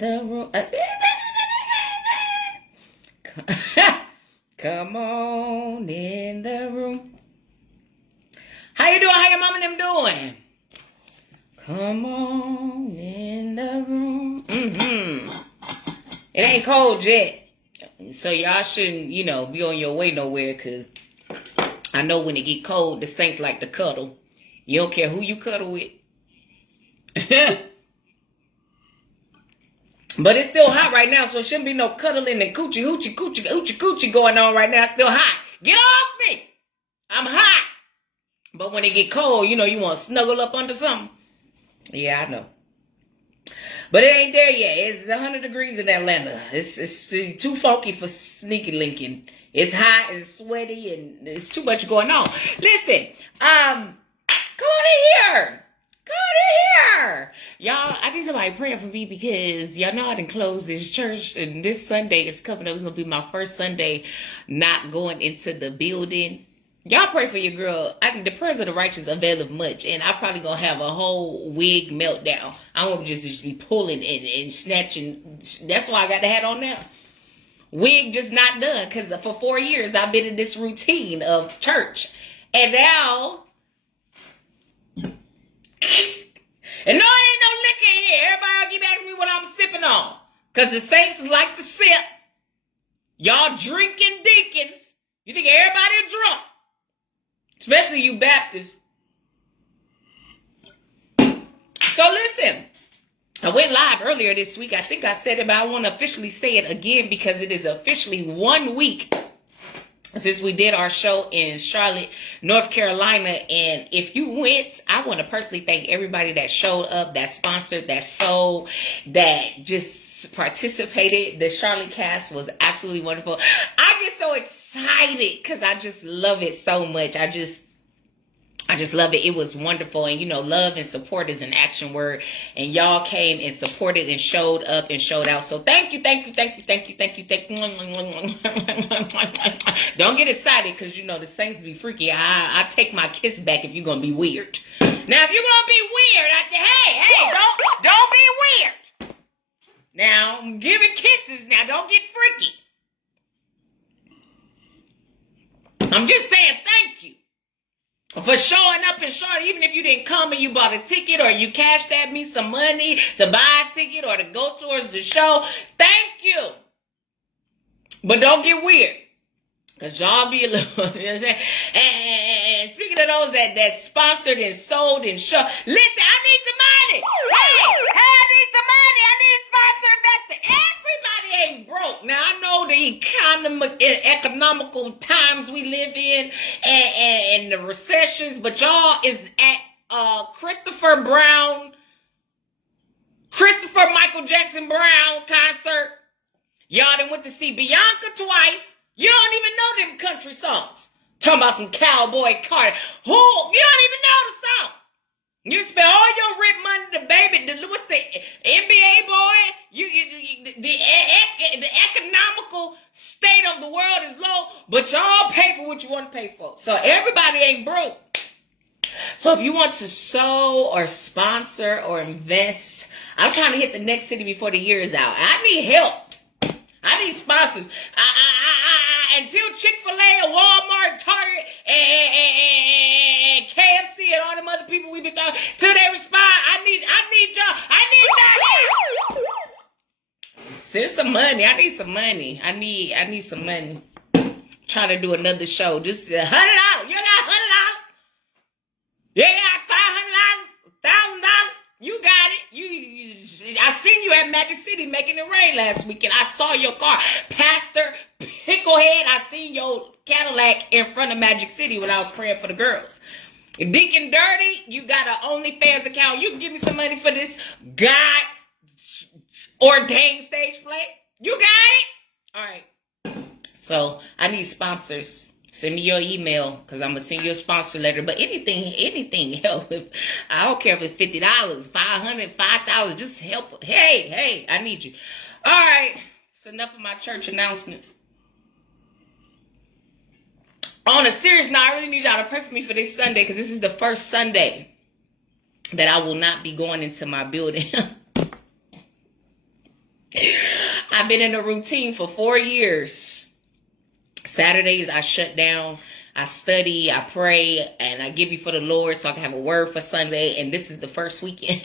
the room. Come on in the room. How you doing? How your mom and them doing? Come on in the room. It ain't cold yet. So y'all shouldn't, be on your way nowhere, because I know when it get cold, the saints like to cuddle. You don't care who you cuddle with. But it's still hot right now, so it shouldn't be no cuddling and coochie going on right now. It's still hot. Get off me! I'm hot. But when it get cold, you want to snuggle up under something. Yeah, I know. But it ain't there yet. It's 100 degrees in Atlanta. It's too funky for sneaky linking. It's hot and sweaty and there's too much going on. Listen, come on in here. Come on in here. Y'all, I need somebody praying for me, because y'all know I done closed this church, and this Sunday is coming up. It's going to be my first Sunday not going into the building. Y'all pray for your girl. The prayers of the righteous availeth much, and I'm probably going to have a whole wig meltdown. I won't just be pulling and snatching. That's why I got the hat on now. Wig just not done, because for 4 years I've been in this routine of church. And now... And no, ain't no liquor in here. Everybody keep asking me what I'm sipping on, because the saints like to sip. Y'all drinking deacons. You think everybody drunk? Especially you Baptists. So listen, I went live earlier this week. I think I said it, but I want to officially say it again, because it is officially 1 week since we did our show in Charlotte, North Carolina. And if you went, I want to personally thank everybody that showed up, that sponsored, that sold, that just participated. The Charlotte cast was absolutely wonderful. I get so excited because I just love it so much. I just love it. It was wonderful. And love and support is an action word. And y'all came and supported and showed up and showed out. So thank you. Don't get excited, because the saints be freaky. I take my kiss back if you're going to be weird. Now, if you're going to be weird, hey, don't be weird. Now, I'm giving kisses. Now, don't get freaky. I'm just saying thank you for showing up and showing, even if you didn't come and you bought a ticket or you cashed at me some money to buy a ticket or to go towards the show. Thank you. But don't get weird, because y'all be a little, you know what I'm saying? And speaking of those that sponsored and sold and show, listen, I need some money. Hey, I need some money. I need a sponsor investor. Everybody ain't broke. Now, I know the economical times we live in and the recessions, but y'all is at Christopher Michael Jackson Brown concert. Y'all done went to see Bianca twice. You don't even know them country songs. Talking about some Cowboy Carter. You don't even know the song. You spend all your rent money, the baby, what's the NBA boy? The economical state of the world is low, but y'all pay for what you want to pay for. So everybody ain't broke. So if you want to sow or sponsor or invest, I'm trying to hit the next city before the year is out. I need help. I need sponsors. Until Chick-fil-A or Walmart, Target, and KFC and all them other people we been talking, till they respond, I need y'all. I need y'all. Send some money. I need some money. I need some money. Trying to do another show. Just $100. You got $100? You got $500? $1,000? You got it. I seen you at Magic City making it rain last weekend. I saw your car. Pastor Picklehead, I seen your Cadillac in front of Magic City when I was praying for the girls. Deacon Dirty, you got an OnlyFans account. You can give me some money for this God ordained stage play. You got it? All right. So I need sponsors. Send me your email, because I'm going to send you a sponsor letter. But anything help. I don't care if it's $50, $500, $5,000. Just help. Hey, I need you. All right. It's enough of my church announcements. On a serious note, I really need y'all to pray for me for this Sunday, because this is the first Sunday that I will not be going into my building. I've been in a routine for 4 years. Saturdays, I shut down. I study, I pray, and I give you for the Lord so I can have a word for Sunday. And this is the first weekend.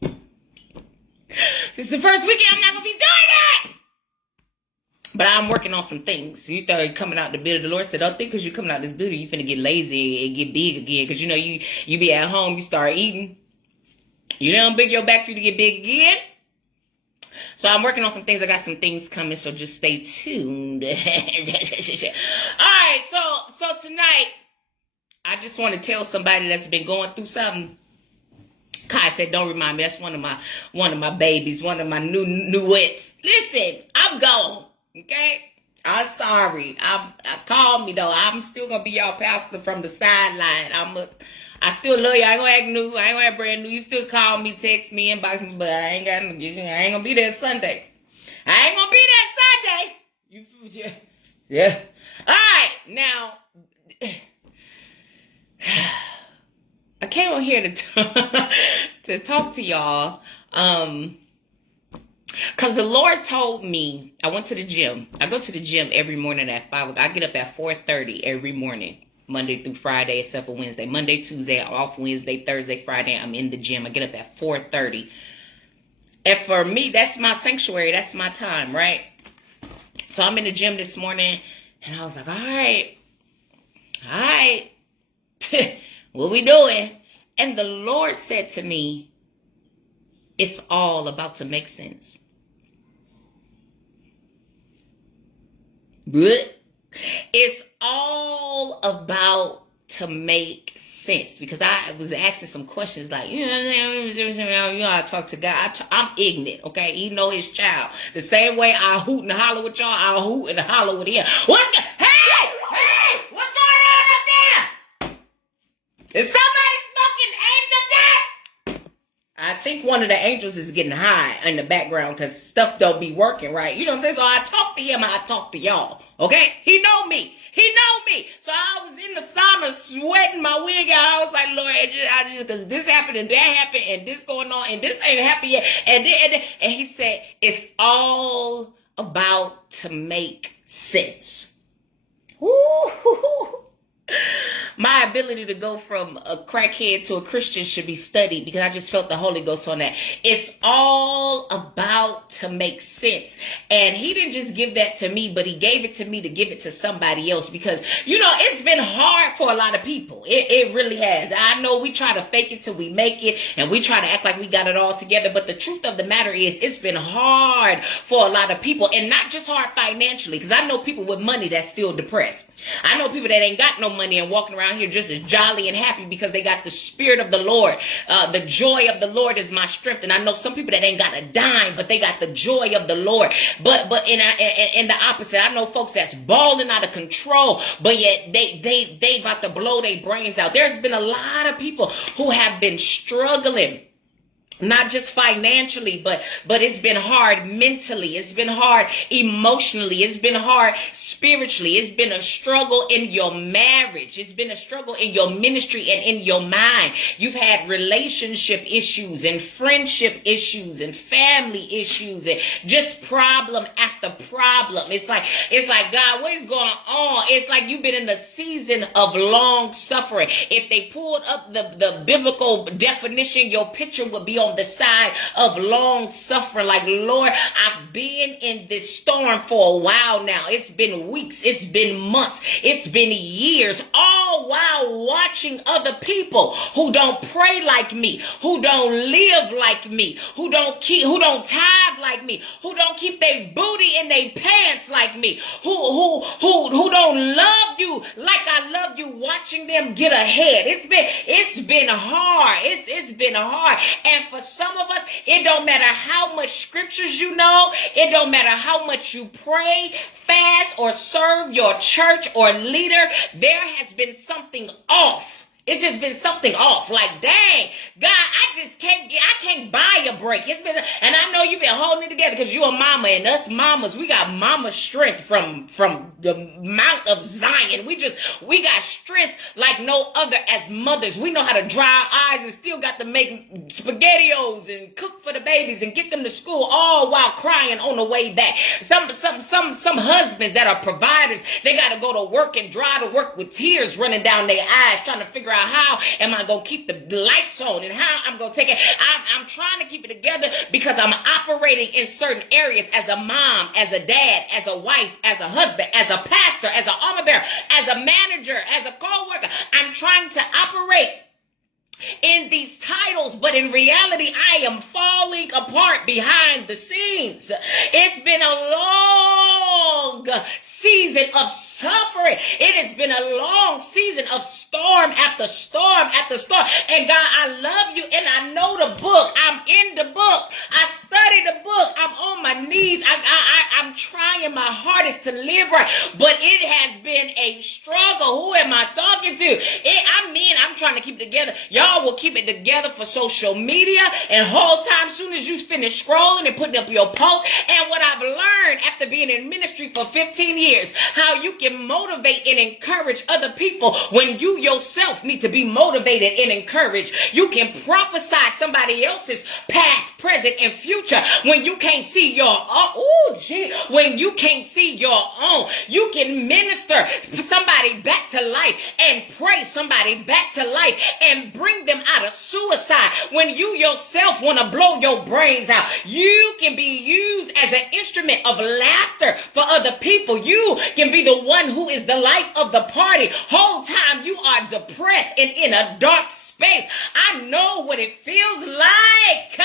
This is the first weekend I'm not going to be doing that. But I'm working on some things. You thought you're coming out the building. The Lord said, don't think because you're coming out this building, you finna get lazy and get big again. Because, you know, you be at home, you start eating. You don't big your back for you to get big again. So I'm working on some things. I got some things coming, so just stay tuned. All right, so tonight, I just want to tell somebody that's been going through something. Kai said, don't remind me. That's one of my babies, one of my newets. Listen, I'm gone. Okay? I'm sorry. Call me though. I'm still gonna be y'all pastor from the sideline. I still love you. I ain't gonna act new. I ain't gonna act brand new. You still call me, text me, inbox me, but I ain't gonna be there Sunday. I ain't gonna be there Sunday. Yeah. All right, now I came on here to talk to y'all. Because the Lord told me, I went to the gym. I go to the gym every morning at 5 o'clock. I get up at 4:30 every morning, Monday through Friday, except for Wednesday. Monday, Tuesday, I'm off Wednesday, Thursday, Friday, I'm in the gym. I get up at 4:30. And for me, that's my sanctuary. That's my time, right? So I'm in the gym this morning, and I was like, all right. What we doing? And the Lord said to me, it's all about to make sense. But it's all about to make sense. Because I was asking some questions like, you know I talk to God. I'm ignorant, okay? He know his child. The same way I hoot and holler with y'all, I'll hoot and holler with him. Hey, what's going on up there? Is somebody smoking angel dust? I think one of the angels is getting high in the background because stuff don't be working right. You know what I'm saying? So I talk to him, I talk to y'all. Okay? He know me. So I was in the sauna sweating my wig out. I was like, Lord, because this happened and that happened and this going on and this ain't happened yet. And he said, it's all about to make sense. Woo-hoo-hoo. My ability to go from a crackhead to a Christian should be studied because I just felt the Holy Ghost on that. It's all about to make sense. And he didn't just give that to me, but he gave it to me to give it to somebody else because, you know, it's been hard for a lot of people. It really has. I know we try to fake it till we make it and we try to act like we got it all together. But the truth of the matter is it's been hard for a lot of people and not just hard financially because I know people with money that's still depressed. I know people that ain't got no money and walking around here just as jolly and happy because they got the Spirit of the Lord. The joy of the Lord is my strength. And I know some people that ain't got a dime, but they got the joy of the Lord. But in the opposite, I know folks that's balling out of control, but yet they about to blow their brains out. There's been a lot of people who have been struggling. Not just financially, but it's been hard mentally. It's been hard emotionally. It's been hard spiritually. It's been a struggle in your marriage. It's been a struggle in your ministry and in your mind. You've had relationship issues and friendship issues and family issues and just problem after problem. It's like, God, what is going on? It's like you've been in a season of long suffering. If they pulled up the biblical definition, your picture would be on the side of long suffering. Like, Lord, I've been in this storm for a while now. It's been weeks. It's been months. It's been years, all while watching other people who don't pray like me, who don't live like me, who don't tithe like me, who don't keep their booty in their pants like me, who don't love you like I love you, watching them get ahead. It's been hard. It's been hard. And for some of us, it don't matter how much scriptures you know. It don't matter how much you pray, fast, or serve your church or leader. There has been something off It's just been something off. Like, dang, God, I can't buy a break. And I know you've been holding it together because you're a mama, and us mamas, we got mama strength from the Mount of Zion. We got strength like no other as mothers. We know how to dry our eyes and still got to make SpaghettiOs and cook for the babies and get them to school all while crying on the way back. Some husbands that are providers, they got to go to work and drive to work with tears running down their eyes, trying to figure out how am I going to keep the lights on and how I'm going to take it. I'm trying to keep it together because I'm operating in certain areas as a mom, as a dad, as a wife, as a husband, as a pastor, as an armor bearer, as a manager, as a co-worker. I'm trying to operate in these titles, but in reality, I am falling apart behind the scenes. It's been a long season of suffering. It has been a long season of storm after storm after storm. And God, I love you, and I know the book. I'm in the book. I study the book. I'm on my knees. I'm trying my hardest to live right, but it has been a struggle. Who am I talking to? I'm trying to keep it together. Y'all will keep it together for social media, and whole time soon as you finish scrolling and putting up your post. And what I've learned after being in ministry for 15 years, how you can motivate and encourage other people when you yourself need to be motivated and encouraged. You can prophesy somebody else's past, present, and future when you can't see your own. When you can't see your own, you can minister somebody back to life and pray somebody back to life and bring them out of suicide. When you yourself want to blow your brains out, you can be used as an instrument of laughter for other people. You can be the one who is the life of the party. Whole time you are depressed and in a dark space. I know what it feels like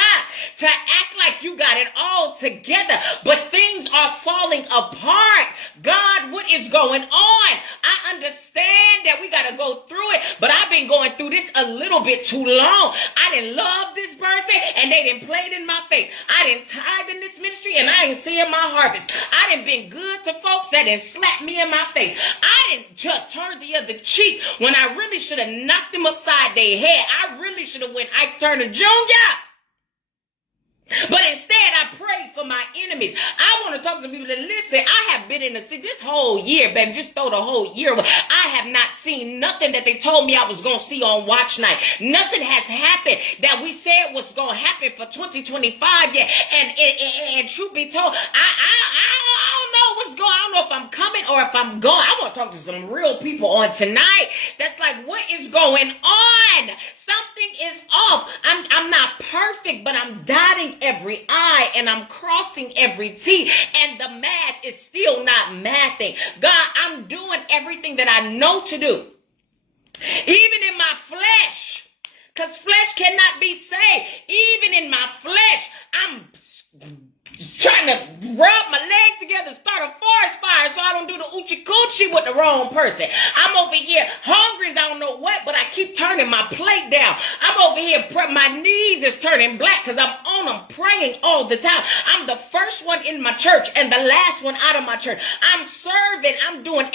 to act like you got it all together, but things are falling apart. God, what is going on? I understand that we got to go through it, but I've been going through this a little bit too long. I didn't love this person, and they didn't play it in my face. I didn't tithe in this ministry, and I ain't seeing my harvest. I didn't been good to folks that didn't slap me in my face. I didn't turn the other cheek when I really should have knocked them upside their head. I really should have went Ike Turner Jr. But instead, I prayed for my enemies. I want to talk to people that listen. I have been in the city this whole year, baby. Just throw the whole year away. I have not seen nothing that they told me I was going to see on watch night. Nothing has happened that we said was going to happen for 2025 yet. And truth be told, I don't know what's going on. I don't know if I'm coming or if I'm going. I want to talk to some real people on tonight. That's like, what is going on? Something is off. I'm not perfect, but I'm dotting every I and I'm crossing every T, and the math is still not mathing. God, I'm doing everything that I know to do, even in my flesh, because flesh cannot be saved. Even in my flesh, I'm trying to rub my legs together, start a forest fire so I don't do the oochie coochie with the wrong person. I'm over here hungry as I don't know what, but I keep turning my plate down. I'm over here, my knees is turning black because I'm on them praying all the time. I'm the first one in my church and the last one out of my church. I'm serving, I'm doing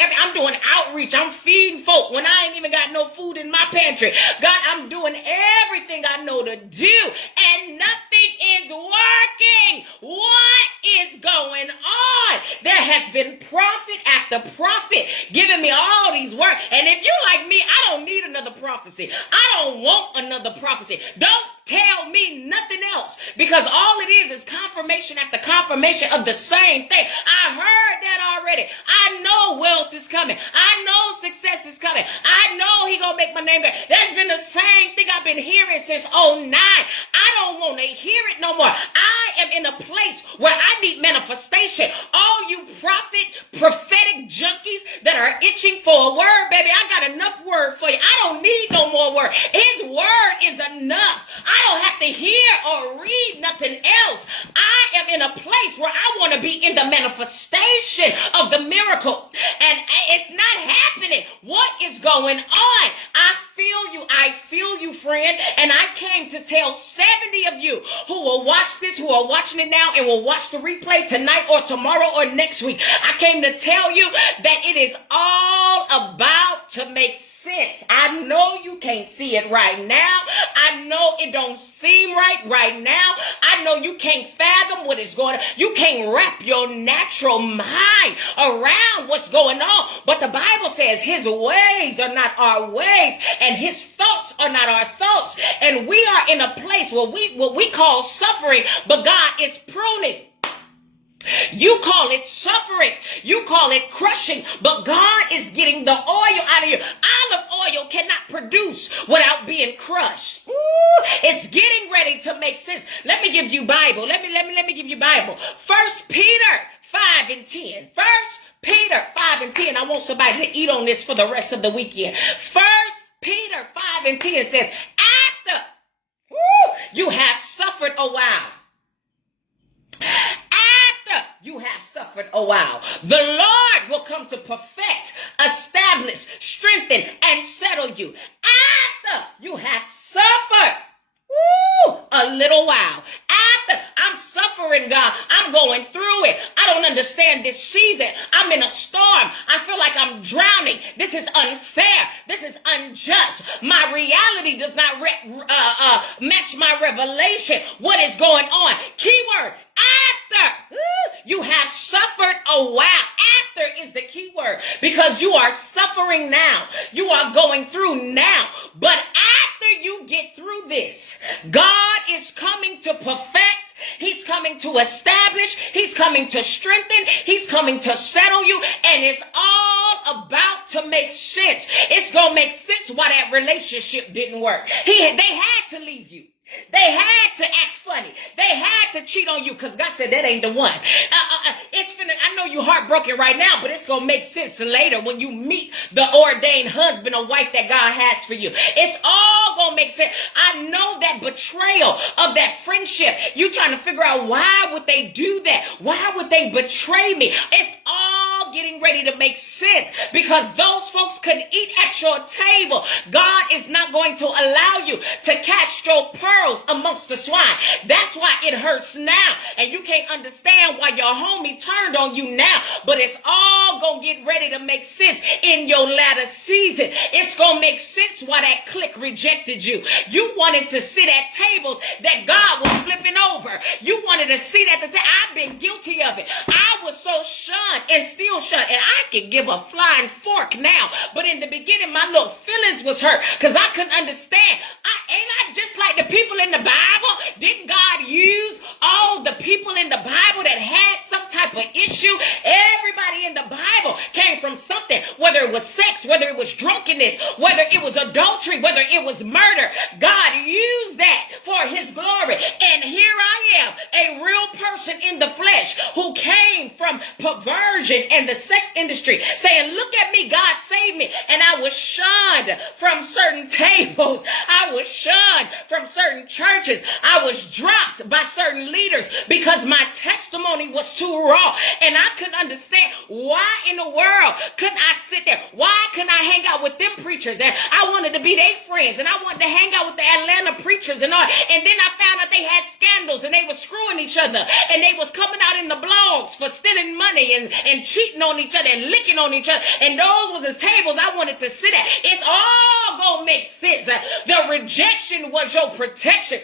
outreach, I'm feeding folk when I ain't even got no food in my pantry. God, I'm doing everything I know to do, and nothing is working. What is going on? There has been prophet after prophet giving me all these words. And if you like me, I don't need another prophecy. I don't want another prophecy. Don't tell me nothing else, because all it is confirmation after confirmation of the same thing. I heard that already. I know wealth is coming. I know success is coming. I know he gonna make my name better. That's been the same thing I've been hearing since '09. I don't want to hear it no more. I am in a place where I need manifestation. All you prophetic junkies that are itching for a word, baby, I got enough word for you. I don't need no more word. His word is enough. I don't have to hear or read nothing else. I am in a place where I want to be in the manifestation of the miracle, and it's not happening. What is going on? I feel you, friend, and I came to tell 70 of you who will watch this, who are watching it now and will watch the replay tonight or tomorrow or next week. I came to tell you that it is all about to make sense. I know you can't see it right now. I know it don't seem right now. I know you can't fathom what is going on. You can't wrap your natural mind around what's going on. But the Bible says his ways are not our ways and his thoughts are not our thoughts. And we are in a place where what we call suffering, but God is pruning. You call it suffering. You call it crushing. But God is getting the oil out of you. Olive oil cannot produce without being crushed. Ooh, it's getting ready to make sense. Let me give you Bible. Let me give you Bible. 1 Peter 5 and 10. 1 Peter 5 and 10. I want somebody to eat on this for the rest of the weekend. 1 Peter 5 and 10 says, after you have suffered a while. You have suffered a while. The Lord will come to perfect, establish, strengthen, and settle you. After you have suffered a little while. After I'm suffering, God, I'm going through it. I don't understand this season. I'm in a storm. I feel like I'm drowning. This is unfair. This is unjust. My reality does not match my revelation. What is going on? Keyword, after you have suffered a while. After is the key word because you are suffering now. You are going through now. But after you get through this, God is coming to perfect. He's coming to establish. He's coming to strengthen. He's coming to settle you. And it's all about to make sense. It's going to make sense why that relationship didn't work. They had to leave you. They had to act funny. They had to cheat on you because God said that ain't the one. I know you're heartbroken right now, but it's going to make sense later when you meet the ordained husband or wife that God has for you. It's all going to make sense. I know that betrayal of that friendship. You trying to figure out why would they do that? Why would they betray me? It's all getting ready to make sense because those folks couldn't eat at your table. God is not going to allow you to cast your pearls amongst the swine. That's why it hurts now. And you can't understand why your homie turned on you now. But it's all going to get ready to make sense in your latter season. It's going to make sense why that clique rejected you. You wanted to sit at tables that God was flipping over. You wanted to sit at the table. I've been guilty of it. I was so shunned and still shunned. And I could give a flying fork now. But in the beginning, my little feelings was hurt because I couldn't understand. I just like the people in the Bible? Didn't God use all the people in the Bible that had some type of issue? Everybody in the Bible came from something, whether it was sex, whether it was drunkenness, whether it was adultery, whether it was murder. God used that for his glory. And here I am, a real person in the flesh who came from perversion and the sex industry saying, look at me, God saved me. And I was shunned from certain tables. I was shunned from certain churches. I was dropped by certain leaders because my testimony was too raw. And I couldn't understand why in the world couldn't I sit there? Why couldn't I hang out with them preachers? And I wanted to be their friends. And I wanted to hang out with the Atlanta preachers and all. And then I found out they had scandals and they were screwing each other. And they was coming out in the blogs for stealing money and cheating on each other and licking on each other. And those were the tables I wanted to sit at. It's all gonna make sense. The rejection was your protection.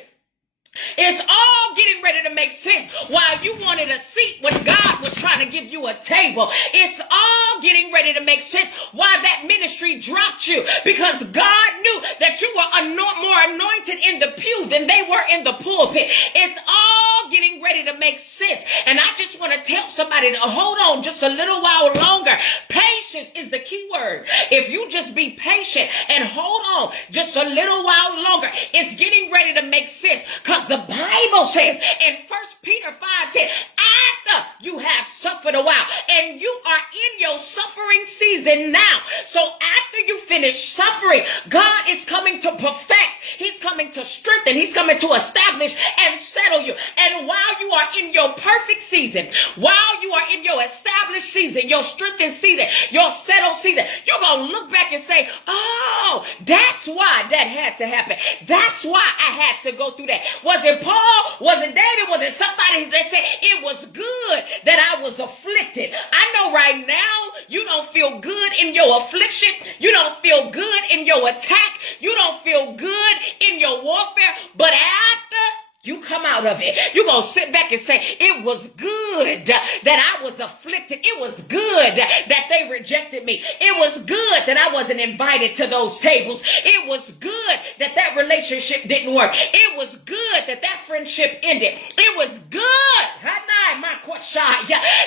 It's all getting ready to make sense. While you wanted a seat when God was trying to give you a table, it's all getting ready to make sense why that ministry dropped you. Because God knew that you were more anointed in the pew than they were in the pulpit. It's all getting ready to make sense. And I just want to tell somebody to hold on just a little while longer. Patience is the key word. If you just be patient and hold on just a little while longer, it's getting ready to make sense. Because the Bible says in 1 Peter 5:10, after you have suffered a while, and you are in your suffering season now. So after you finish suffering, God is coming to perfect. He's coming to strengthen. He's coming to establish and settle you. And while you are in your perfect season, while you are in your established season, your strengthened season, your settled season, you're going to look back and say, oh, that's why that had to happen. That's why I had to go through that. Was it Paul? Was it David? Was it somebody that said it was good that I was afflicted? I know right now you don't feel good in your affliction. You don't feel good in your attack. You don't feel good in your warfare. But after you come out of it, you're going to sit back and say, it was good that I was afflicted. It was good that they rejected me. It was good that I wasn't invited to those tables. It was good that that relationship didn't work. It was good that that friendship ended. It was good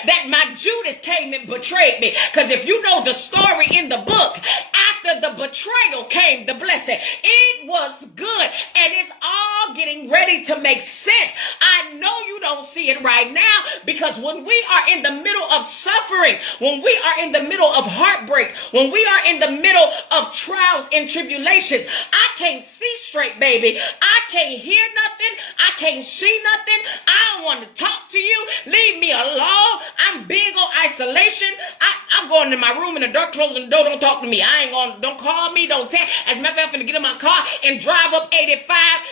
that my Judas came and betrayed me. Because if you know the story in the book, after the betrayal came the blessing. It was good, and it's all getting ready to make sense. I know you don't see it right now, because when we are in the middle of suffering, when we are in the middle of heartbreak, when we are in the middle of trials and tribulations, I can't see straight, baby. I can't hear nothing. I can't see nothing. I don't want to talk to you. Leave me alone. I'm big on isolation. I'm going to my room in the dark, closing the door. Don't talk to me. I ain't going. Don't call me. Don't text. As a matter of fact, I'm going to get in my car and drive up 85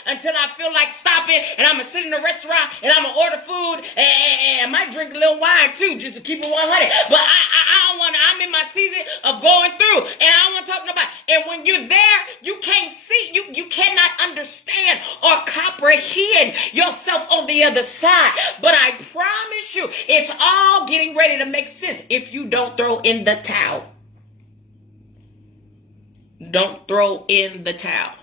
until I feel like stopping. And I'm going to sit in a restaurant and I'm going to order food and I might drink a little wine too, just to keep it 100. But I don't want to. I'm in my season of going through, and I don't want to talk to nobody. And when you're there, you can't see. You cannot understand or comprehend yourself on the other side. But I promise you, it's all getting ready to make sense if you don't throw in the towel. Don't throw in the towel.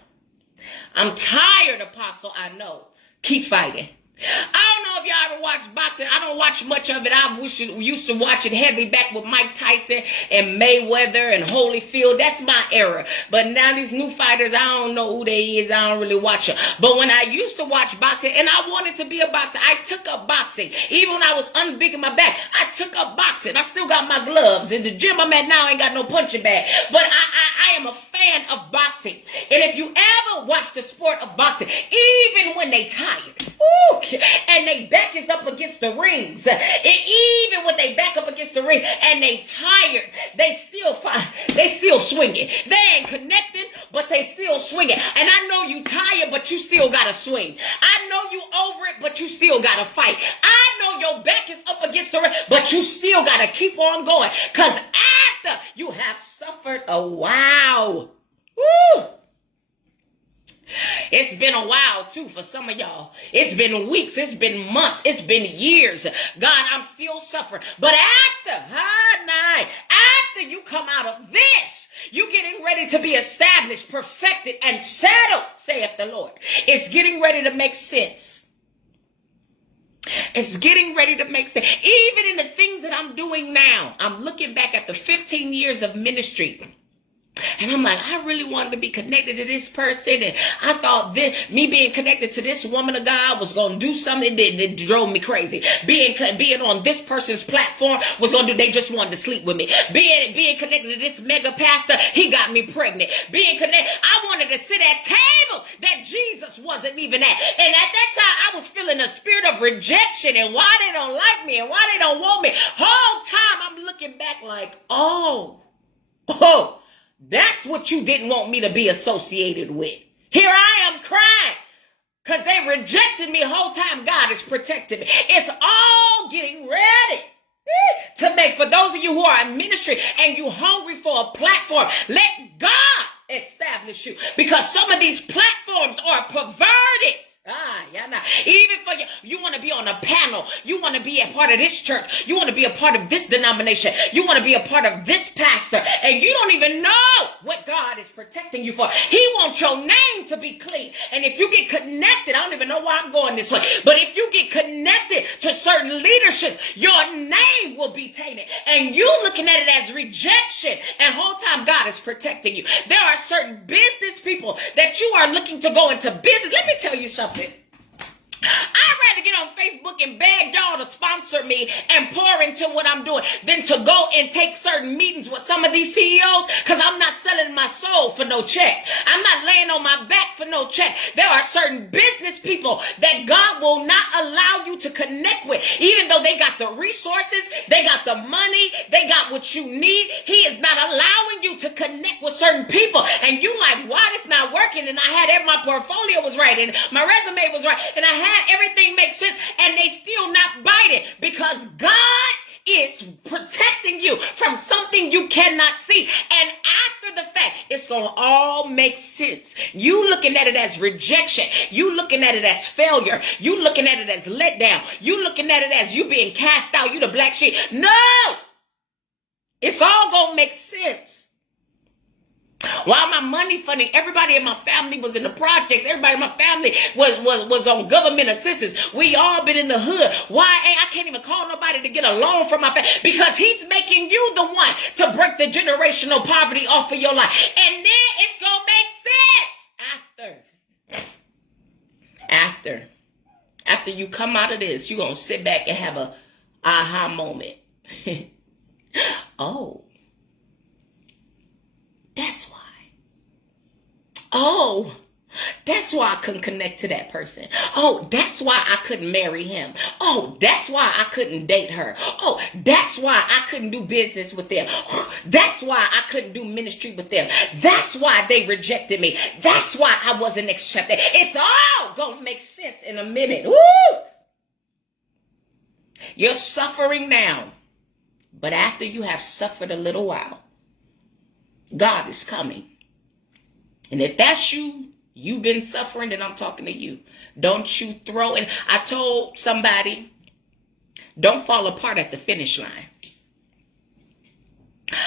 I'm tired, Apostle. I know. Keep fighting. I don't know if y'all ever watch boxing. I don't watch much of it. I used to watch it heavy back with Mike Tyson and Mayweather and Holyfield. That's my era. But now these new fighters, I don't know who they is. I don't really watch them. But when I used to watch boxing and I wanted to be a boxer, I took up boxing. Even when I was unbig in my back, I took up boxing. I still got my gloves. In the gym I'm at now, I ain't got no punching bag. But I am a fan of boxing. And if you ever watch the sport of boxing, even when they tired, ooh, and they back is up against the rings, and even when they back up against the ring and they tired, they still fight. They still swinging. They ain't connecting, but they still swinging. And I know you tired, but you still gotta swing. I know you over it, but you still gotta fight. I know your back is up against the ring, but you still gotta keep on going. Cause after you have suffered a while, woo. It's been a while too for some of y'all. It's been weeks. It's been months. It's been years. God, I'm still suffering. But after you come out of this, you getting ready to be established, perfected, and settled, saith the Lord. It's getting ready to make sense. It's getting ready to make sense. Even in the things that I'm doing now, I'm looking back at the 15 years of ministry. And I'm like, I really wanted to be connected to this person. And I thought me being connected to this woman of God was going to do something that drove me crazy. Being on this person's platform was going to do, they just wanted to sleep with me. Being connected to this mega pastor, he got me pregnant. Being connected, I wanted to sit at tables that Jesus wasn't even at. And at that time, I was feeling a spirit of rejection and why they don't like me and why they don't want me. Whole time I'm looking back like, oh, that's what you didn't want me to be associated with. Here I am crying because they rejected me the whole time. God is protecting me. It's all getting ready to make, for those of you who are in ministry and you hungry for a platform, let God establish you, because some of these platforms are perverted. Even for you want to be on a panel, you want to be a part of this church, you want to be a part of this denomination, you want to be a part of this pastor, and you don't even know what God is protecting you for. He wants your name to be clean. And if you get connected, I don't even know why I'm going this way, but if you get connected to certain leaderships, your name will be tainted, and you looking at it as rejection, and whole time God is protecting you. There are certain business people that you are looking to go into business. Let me tell you something. I'd rather get on Facebook and beg y'all to sponsor me and pour into what I'm doing than to go and take certain meetings with some of these CEOs, because I'm not selling my soul for no check. I'm not laying on my back for no check. There are certain business people that God will not allow you to connect with, even though they got the resources, they got the money, they got what you need. He is not allowing you to connect with certain people, and you like, why this not working? And I had my portfolio was right, and my resume was right, and I had everything makes sense, and they still not biting, because God is protecting you from something you cannot see. And after the fact, it's going to all make sense. You looking at it as rejection. You looking at it as failure. You looking at it as letdown. You looking at it as you being cast out. You the black sheep. No! It's all going to make sense. While my money funny, everybody in my family was in the projects. Everybody in my family was on government assistance. We all been in the hood. Why I can't even call nobody to get a loan from my family? Because he's making you the one to break the generational poverty off of your life. And then it's going to make sense after you come out of this. You're going to sit back and have a aha moment. Oh. That's why. Oh, that's why I couldn't connect to that person. Oh, that's why I couldn't marry him. Oh, that's why I couldn't date her. Oh, that's why I couldn't do business with them. Oh, that's why I couldn't do ministry with them. That's why they rejected me. That's why I wasn't accepted. It's all gonna make sense in a minute. Woo! You're suffering now, but after you have suffered a little while, God is coming. And if that's you, you've been suffering, then I'm talking to you. Don't you throw in. I told somebody, don't fall apart at the finish line.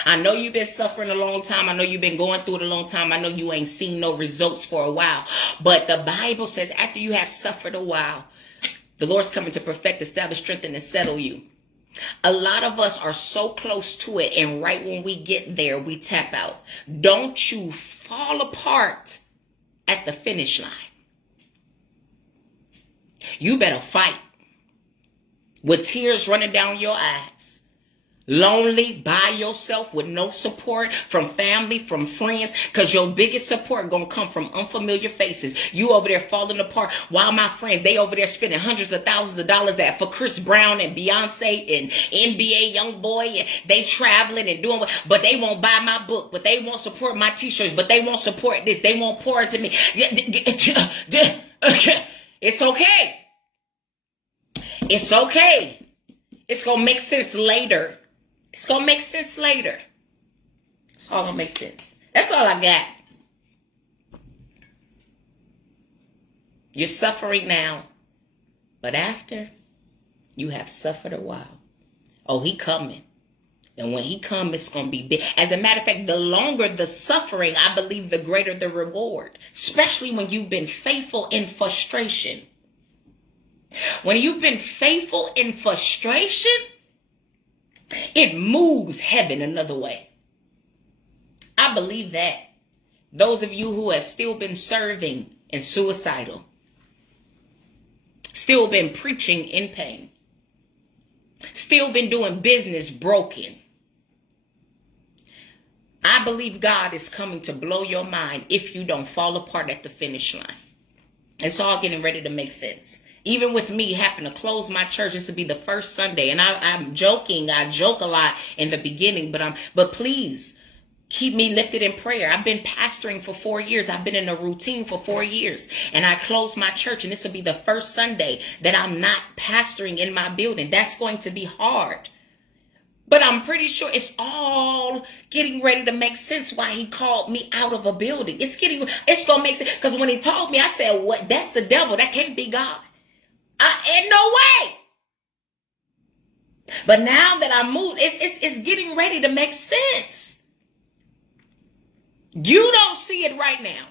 I know you've been suffering a long time. I know you've been going through it a long time. I know you ain't seen no results for a while. But the Bible says after you have suffered a while, the Lord's coming to perfect, establish, strengthen, and settle you. A lot of us are so close to it, and right when we get there, we tap out. Don't you fall apart at the finish line. You better fight with tears running down your eyes. Lonely, by yourself, with no support from family, from friends, because your biggest support gonna come from unfamiliar faces. You over there falling apart, while my friends, they over there spending hundreds of thousands of dollars for Chris Brown and Beyonce and NBA YoungBoy, and they traveling and doing what, but they won't buy my book, but they won't support my t-shirts, but they won't support this, they won't pour into me. It's okay. It's okay. It's gonna make sense later. It's going to make sense later. It's all going to make sense. That's all I got. You're suffering now. But after you have suffered a while, oh, he coming. And when he comes, it's going to be big. As a matter of fact, the longer the suffering, I believe the greater the reward. Especially when you've been faithful in frustration. When you've been faithful in frustration, it moves heaven another way. I believe that. Those of you who have still been serving and suicidal, still been preaching in pain, still been doing business broken, I believe God is coming to blow your mind if you don't fall apart at the finish line. It's all getting ready to make sense. Even with me having to close my church, this will be the first Sunday. And I'm joking. I joke a lot in the beginning, but please keep me lifted in prayer. I've been pastoring for 4 years. I've been in a routine for 4 years. And I closed my church, and this will be the first Sunday that I'm not pastoring in my building. That's going to be hard. But I'm pretty sure it's all getting ready to make sense why he called me out of a building. It's going to make sense. Because when he told me, I said, what? That's the devil. That can't be God. In no way. But now that I moved, it's getting ready to make sense. You don't see it right now.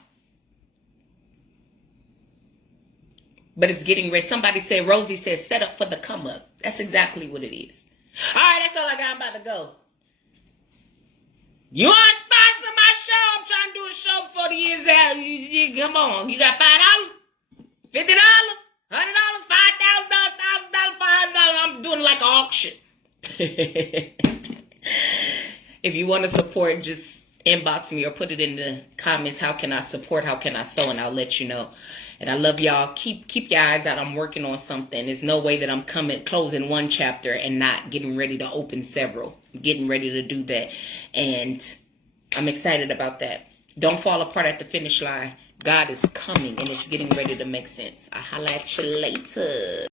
But it's getting ready. Somebody said, Rosie said, set up for the come up. That's exactly what it is. All right, that's all I got. I'm about to go. You want to sponsor my show? I'm trying to do a show before the year's out. Come on. You got $5, $50, $100, If you want to support, just inbox me or put it in the comments. How can I support? How can I sow? And I'll let you know. And I love y'all. Keep your eyes out. I'm working on something. There's no way that I'm closing one chapter and not getting ready to open several. I'm getting ready to do that. And I'm excited about that. Don't fall apart at the finish line. God is coming and it's getting ready to make sense. I'll holla at you later.